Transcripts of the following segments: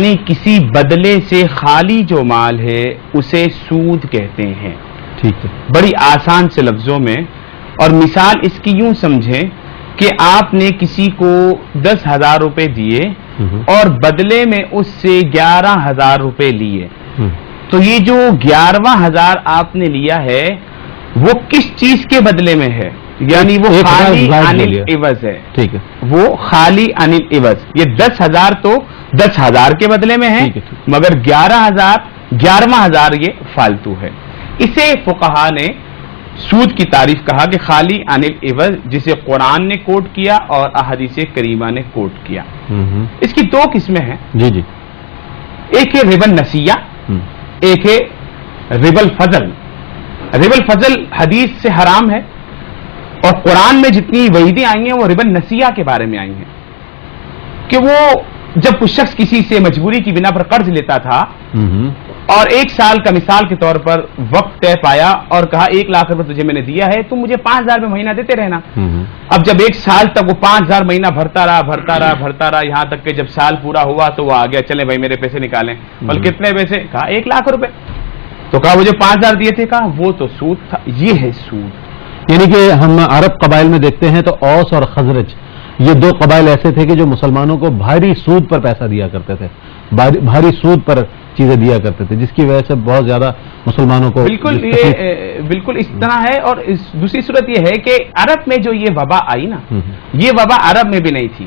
یعنی کسی بدلے سے خالی جو مال ہے اسے سود کہتے ہیں. ٹھیک ہے. بڑی آسان سے لفظوں میں، اور مثال اس کی یوں سمجھیں کہ آپ نے کسی کو 10,000 روپے دیے اور بدلے میں اس سے 11,000 روپے لیے، تو یہ جو 11,000 آپ نے لیا ہے وہ کس چیز کے بدلے میں ہے؟ یعنی وہ خالی عن العوض ہے. ٹھیک ہے. وہ خالی عن العوض. یہ 10,000 تو 10,000 کے بدلے میں ہے، مگر 11,000 یہ فالتو ہے. اسے فقہا نے سود کی تعریف کہا کہ خالی عن العوض، جسے قرآن نے کوٹ کیا اور احادیث کریمہ نے کوٹ کیا. اس کی دو قسمیں ہیں. جی جی. ایک ہے ربا النسیہ، ایک ہے ربا الفضل. ربا الفضل حدیث سے حرام ہے، اور قرآن میں جتنی وعیدیں آئی ہیں وہ ربا النسیہ کے بارے میں آئی ہیں کہ وہ جب کچھ شخص کسی سے مجبوری کی بنا پر قرض لیتا تھا اور 1 سال کا مثال کے طور پر وقت طے پایا اور کہا 1 لاکھ روپے تجھے میں نے دیا ہے، تم مجھے 5,000 روپے مہینہ دیتے رہنا. اب جب 1 سال تک وہ 5,000 مہینہ بھرتا رہا یہاں تک کہ جب سال پورا ہوا تو وہ آ گیا چلے بھائی میرے پیسے نکالیں. بلکہ کتنے پیسے؟ کہا 1 لاکھ روپے. تو کہا وہ جو 5,000 دیے تھے، کہا وہ تو سود تھا. یہ ہے سود. یعنی کہ ہم عرب قبائل میں دیکھتے ہیں تو اوس اور خزرج یہ 2 قبائل ایسے تھے کہ جو مسلمانوں کو بھاری سود پر پیسہ دیا کرتے تھے، بھاری سود پر چیزیں دیا کرتے تھے، جس کی وجہ سے بہت زیادہ مسلمانوں کو بالکل اس طرح ہے. اور دوسری صورت یہ ہے کہ عرب میں جو یہ وبا آئی نا، یہ وبا عرب میں بھی نہیں تھی.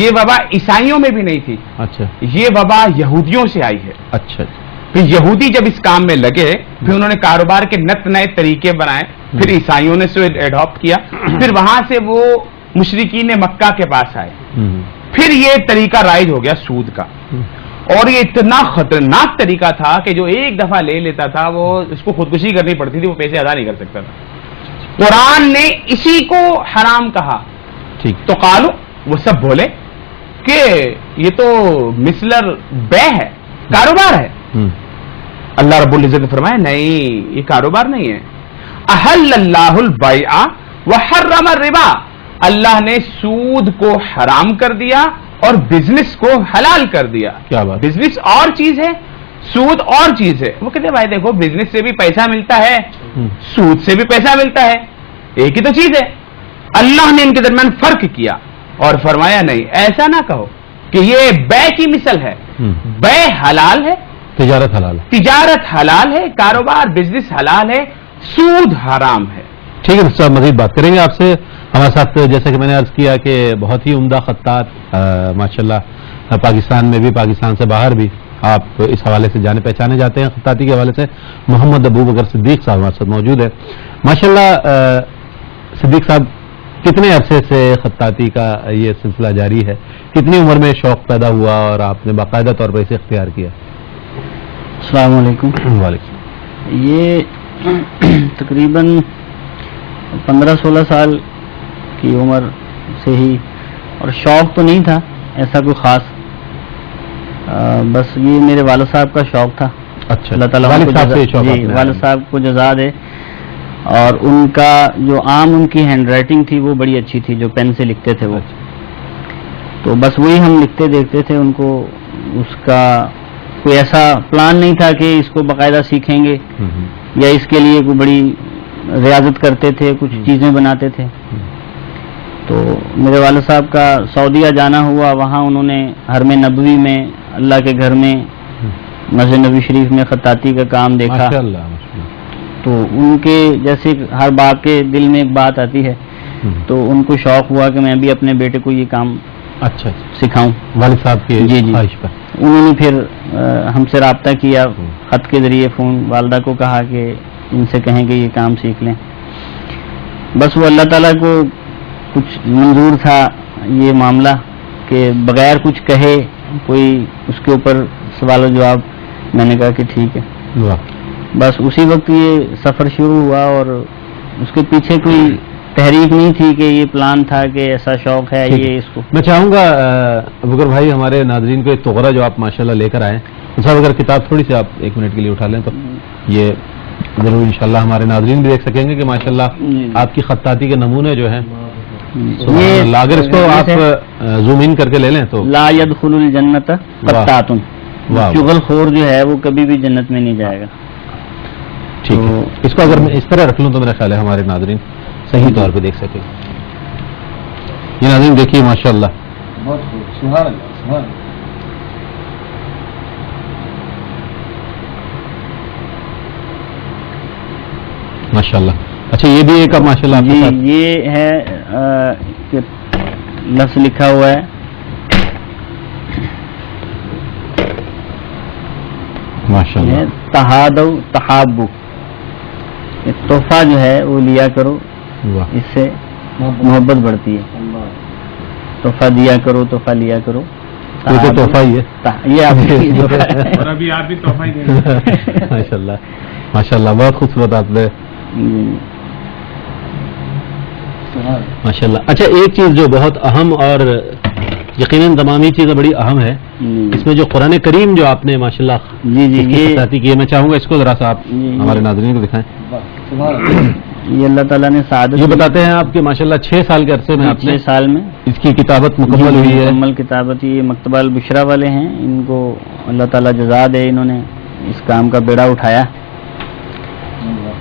یہ وبا عیسائیوں میں بھی نہیں تھی. اچھا. یہ وبا یہودیوں سے آئی ہے. اچھا. پھر یہودی جب اس کام میں لگے، پھر انہوں نے کاروبار کے نئے طریقے بنائے، پھر عیسائیوں نے اسے ایڈاپٹ کیا، پھر وہاں سے وہ مشرکین مکہ کے پاس آئے، پھر یہ طریقہ رائج ہو گیا سود کا. اور یہ اتنا خطرناک طریقہ تھا کہ جو ایک دفعہ لے لیتا تھا وہ اس کو خودکشی کرنی پڑتی تھی، وہ پیسے ادا نہیں کر سکتا تھا. قرآن نے اسی کو حرام کہا. تو قالو، وہ سب بولے کہ یہ تو مثلر بے ہے، کاروبار ہے. اللہ رب العزت نے فرمایا نہیں، یہ کاروبار نہیں ہے. احل اللہ البیع وحرم الربا. اللہ نے سود کو حرام کر دیا اور بزنس کو حلال کر دیا. کیا بات. بزنس اور چیز ہے، سود اور چیز ہے. وہ کہتے ہیں بھائی دیکھو، بزنس سے بھی پیسہ ملتا ہے، سود سے بھی پیسہ ملتا ہے، ایک ہی تو چیز ہے. اللہ نے ان کے درمیان فرق کیا اور فرمایا نہیں، ایسا نہ کہو کہ یہ بے کی مثل ہے. بے حلال ہے، تجارت حلال ہے، تجارت حلال ہے، کاروبار بزنس حلال ہے، سود حرام ہے. ٹھیک ہے صاحب، مزید بات کریں گے آپ سے. ہمارے ساتھ جیسا کہ میں نے عرض کیا کہ بہت ہی عمدہ خطاط ماشاءاللہ پاکستان میں بھی، پاکستان سے باہر بھی آپ اس حوالے سے جانے پہچانے جاتے ہیں خطاطی کے حوالے سے. محمد ابوبکر صدیق صاحب ہمارے ساتھ موجود ہے. ماشاءاللہ صدیق صاحب، کتنے عرصے سے خطاطی کا یہ سلسلہ جاری ہے؟ کتنی عمر میں شوق پیدا ہوا اور آپ نے باقاعدہ طور پر اسے اختیار کیا؟ السلام علیکم. وعلیکم. یہ تقریباً 15-16 سال کی عمر سے ہی، اور شوق تو نہیں تھا ایسا کوئی خاص، بس یہ میرے والد صاحب کا شوق تھا. اچھا. اللہ تعالیٰ والد صاحب کو جزا دے. اور ان کا جو عام ان کی ہینڈ رائٹنگ تھی وہ بڑی اچھی تھی، جو پین سے لکھتے تھے وہ. تو بس وہی ہم لکھتے دیکھتے تھے ان کو. اس کا کوئی ایسا پلان نہیں تھا کہ اس کو باقاعدہ سیکھیں گے، یا اس کے لیے کوئی بڑی ریاضت کرتے تھے، کچھ چیزیں بناتے تھے. تو میرے والد صاحب کا سعودیہ جانا ہوا، وہاں انہوں نے حرم نبوی میں، اللہ کے گھر میں، مسجد نبی شریف میں خطاطی کا کام دیکھا. تو ان کے جیسے ہر باپ کے دل میں ایک بات آتی ہے، تو ان کو شوق ہوا کہ میں بھی اپنے بیٹے کو یہ کام اچھا سکھاؤں. والد صاحب کی خواہش پر انہوں نے پھر ہم سے رابطہ کیا خط کے ذریعے، فون. والدہ کو کہا کہ ان سے کہیں کہ یہ کام سیکھ لیں. بس وہ اللہ تعالیٰ کو کچھ منظور تھا یہ معاملہ کہ بغیر کچھ کہے کوئی اس کے اوپر سوال و جواب. میں نے کہا کہ ٹھیک ہے. بس اسی وقت یہ سفر شروع ہوا، اور اس کے پیچھے کوئی تحریک نہیں تھی کہ یہ پلان تھا کہ ایسا شوق ہے یہ اس کو. میں چاہوں گا ابوبکر بھائی ہمارے ناظرین کو ایک تغرہ جو آپ ماشاءاللہ لے کر آئے صاحب، اگر کتاب تھوڑی سی آپ 1 منٹ کے لیے اٹھا لیں تو یہ ضرور انشاءاللہ ہمارے ناظرین بھی دیکھ سکیں گے کہ ماشاءاللہ آپ کی خطاطی کے نمونے جو ہیں سبحان اللہ. اگر اس کو آپ زوم ان کر کے لے لیں تو لا يدخل الجنت قطات، چغل خور جو ہے وہ کبھی بھی جنت میں نہیں جائے گا. ٹھیک ہے، اس کو اگر میں اس طرح رکھ لوں تو میرا خیال ہے ہمارے ناظرین صحیح طور پہ دیکھ سکیں. یہ ناظرین دیکھیے ماشاء اللہ، ماشاء اللہ. اچھا یہ بھی ایک اب ماشاء اللہ آپ کے جی ساتھ یہ ہے کہ لفظ لکھا ہوا ہے ماشاء اللہ. تہادو تحابو، تحفہ جو ہے وہ لیا کرو، واہ، اس سے محبت بڑھتی ہے. تحفہ دیا کرو، تحفہ لیا کرو. یہ تو تحفہ ہی ہے. یہ آپ کی تحفہ ہے. اور ابھی آپ بھی تحفہ ہی دیں گے. ماشاء اللہ ماشاء اللہ، بہت خوبصورت آپ نے ماشاء اللہ. اچھا ایک چیز جو بہت اہم اور یقیناً تمام ہی چیزیں بڑی اہم ہے، اس میں جو قرآن کریم جو آپ نے ماشاء اللہ جی جی یہ خطاطی کی ہے، میں چاہوں گا اس کو ذرا سا آپ جی، ہمارے ناظرین کو دکھائیں. یہ اللہ تعالیٰ نے سعادت یہ بتاتے ہیں آپ کہ ماشاء اللہ 6 سال کے عرصے میں آپ نے 6 سال میں اس کی کتابت مکمل ہوئی ہے. مکمل کتابت. یہ مکتبہ البشرا والے ہیں، ان کو اللہ تعالیٰ جزا دے، انہوں نے اس کام کا بیڑا اٹھایا.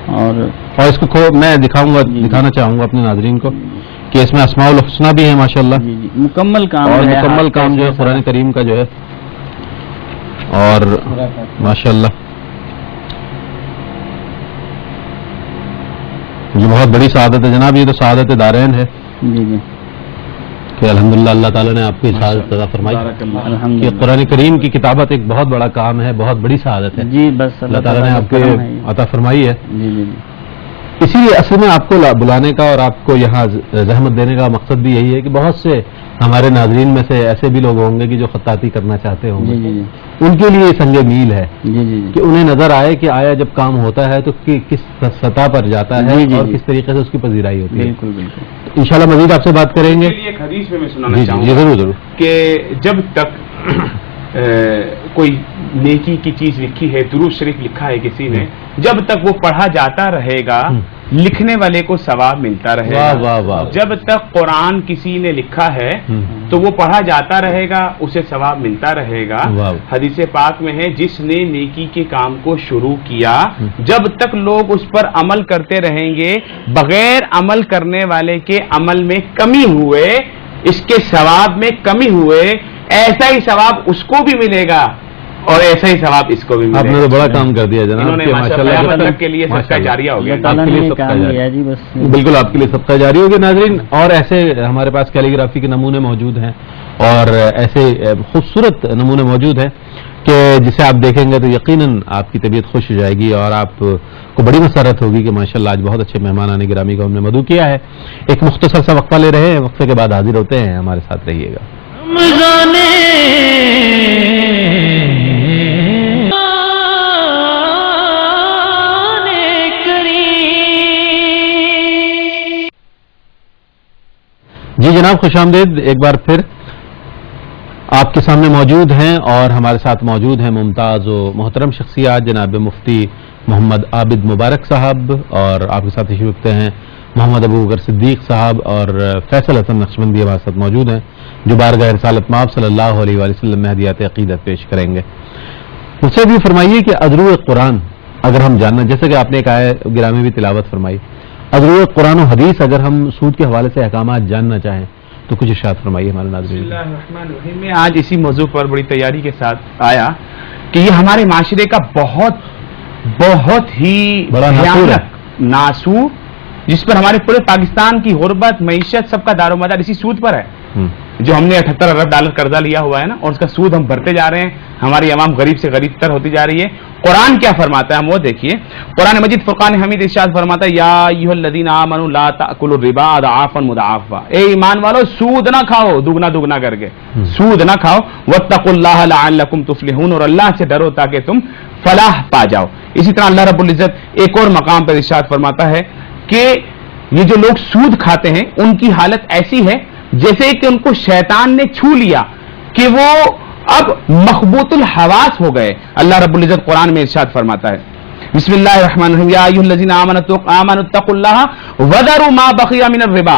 اور اس کو میں دکھانا چاہوں گا اپنے ناظرین کو کہ اس میں اسماء الحسنہ بھی ہے ماشاء اللہ، جی جی مکمل کام اور ہے، مکمل ہاتھ کام جو ہے سے قرآن کریم کا جو ہے. اور ماشاء اللہ یہ بہت بڑی سعادت ہے جناب. یہ تو سعادت دارین ہے جی جی کہ الحمدللہ اللہ تعالیٰ نے آپ کو سعادت عطا فرمائی کہ الحمدللہ. قرآن کریم کی کتابت ایک بہت بڑا کام ہے، بہت بڑی سعادت ہے جی بس اللہ تعالیٰ نے آپ کو کرم ہے. عطا فرمائی ہے. جی جی اسی لیے اصل میں آپ کو بلانے کا اور آپ کو یہاں زحمت دینے کا مقصد بھی یہی ہے کہ بہت سے ہمارے ناظرین میں سے ایسے بھی لوگ ہوں گے کہ جو خطاطی کرنا چاہتے ہوں جی گے، جی ان کے لیے سنگ میل ہے جی جی جی کہ انہیں نظر آئے کہ آیا جب کام ہوتا ہے تو کس سطح پر جاتا ہے جی جی اور جی. کس طریقے سے اس کی پذیرائی ہوتی ہے. بالکل بالکل. انشاءاللہ مزید آپ سے بات کریں گے. ایک حدیث میں جی سنانا جی چاہوں جی گا ضرور ضرور. کہ جب تک کوئی نیکی کی چیز لکھی ہے، درود شریف لکھا ہے کسی نے، جب تک وہ پڑھا جاتا رہے گا لکھنے والے کو ثواب ملتا رہے واہ گا. واہ واہ. جب تک قرآن کسی نے لکھا ہے تو وہ پڑھا جاتا رہے گا، اسے ثواب ملتا رہے گا. واہ. حدیث پاک میں ہے جس نے نیکی کے کام کو شروع کیا، جب تک لوگ اس پر عمل کرتے رہیں گے، بغیر عمل کرنے والے کے عمل میں کمی ہوئے، اس کے ثواب میں کمی ہوئے، ایسا ہی ثواب اس کو بھی ملے گا اور ایسا ہی ثواب اس کو بھی آپ ملے نے گا. تو بڑا کام کر دیا جناب. انہوں نے کہ ماشاءاللہ ماشاءاللہ قیامت تک کے لیے صدقہ جاریہ ہو گیا. اللہ تعالیٰ آپ کے لیے نے سب کا کام جاری. لیا جی بس. بالکل آپ کے لیے صدقہ جاری ہوگی. ناظرین اور ایسے ہمارے پاس کیلیگرافی کے نمونے موجود ہیں اور ایسے خوبصورت نمونے موجود ہیں کہ جسے آپ دیکھیں گے تو یقیناً آپ کی طبیعت خوش ہو جائے گی اور آپ کو بڑی مسرت ہوگی کہ ماشاءاللہ آج بہت اچھے مہمان گرامی کو ہم نے مدعو کیا ہے. ایک مختصر سا وقفہ لے رہے ہیں، وقفے کے بعد حاضر ہوتے ہیں، ہمارے ساتھ رہیے گا. جی جناب خوش آمدید ایک بار پھر آپ کے سامنے موجود ہیں اور ہمارے ساتھ موجود ہیں ممتاز و محترم شخصیات جناب مفتی محمد عابد مبارک صاحب، اور آپ کے ساتھ تشریف رکھتے ہیں محمد ابو بکر صدیق صاحب اور فیصل حسن نقشبندی ہمارے ساتھ موجود ہیں جو بارگاہ رسالت مآب صلی اللہ علیہ وآلہ وسلم میں ہدیات عقیدت پیش کریں گے. مجھ سے بھی فرمائیے کہ ادرو قرآن اگر ہم جاننا، جیسے کہ آپ نے ایک آیت گرامی بھی تلاوت فرمائی، ادرو قرآن و حدیث اگر ہم سود کے حوالے سے احکامات جاننا چاہیں تو کچھ ارشاد فرمائیے ہمارے ناظرین. بسم اللہ الرحمن الرحیم. میں آج اسی موضوع پر بڑی تیاری کے ساتھ آیا کہ یہ ہمارے معاشرے کا بہت ہی بڑا ناسور ہے. ناسور، جس پر ہمارے پورے پاکستان کی غربت، معیشت، سب کا دار و مدار اسی سود پر ہے. جو ہم نے 78 ارب ڈالر قرضہ لیا ہوا ہے نا، اور اس کا سود ہم بھرتے جا رہے ہیں، ہماری عوام غریب سے غریب تر ہوتی جا رہی ہے. قرآن کیا فرماتا ہے ہم وہ دیکھیے. قرآن مجید فرقان حمید ارشاد فرماتا ہے یا ایھا الذین آمنوا لا تأکلوا الربا اضعافا مضاعفا. اے ایمان والو سود نہ کھاؤ دگنا دگنا کر کے، سود نہ کھاؤ. واتقوا اللہ لعلکم تفلحون، اور اللہ سے ڈرو تاکہ تم فلاح پا جاؤ. اسی طرح اللہ رب العزت ایک اور مقام پر ارشاد فرماتا ہے کہ یہ جو لوگ سود کھاتے ہیں ان کی حالت ایسی ہے جیسے کہ ان کو شیطان نے چھو لیا کہ وہ اب مخبوط الحواس ہو گئے. اللہ رب العزت قرآن میں ارشاد فرماتا ہے بسم اللہ الرحمن الرحیم یا ایھا الذین آمنوا اتقوا اللہ وذروا ما بقی من الربا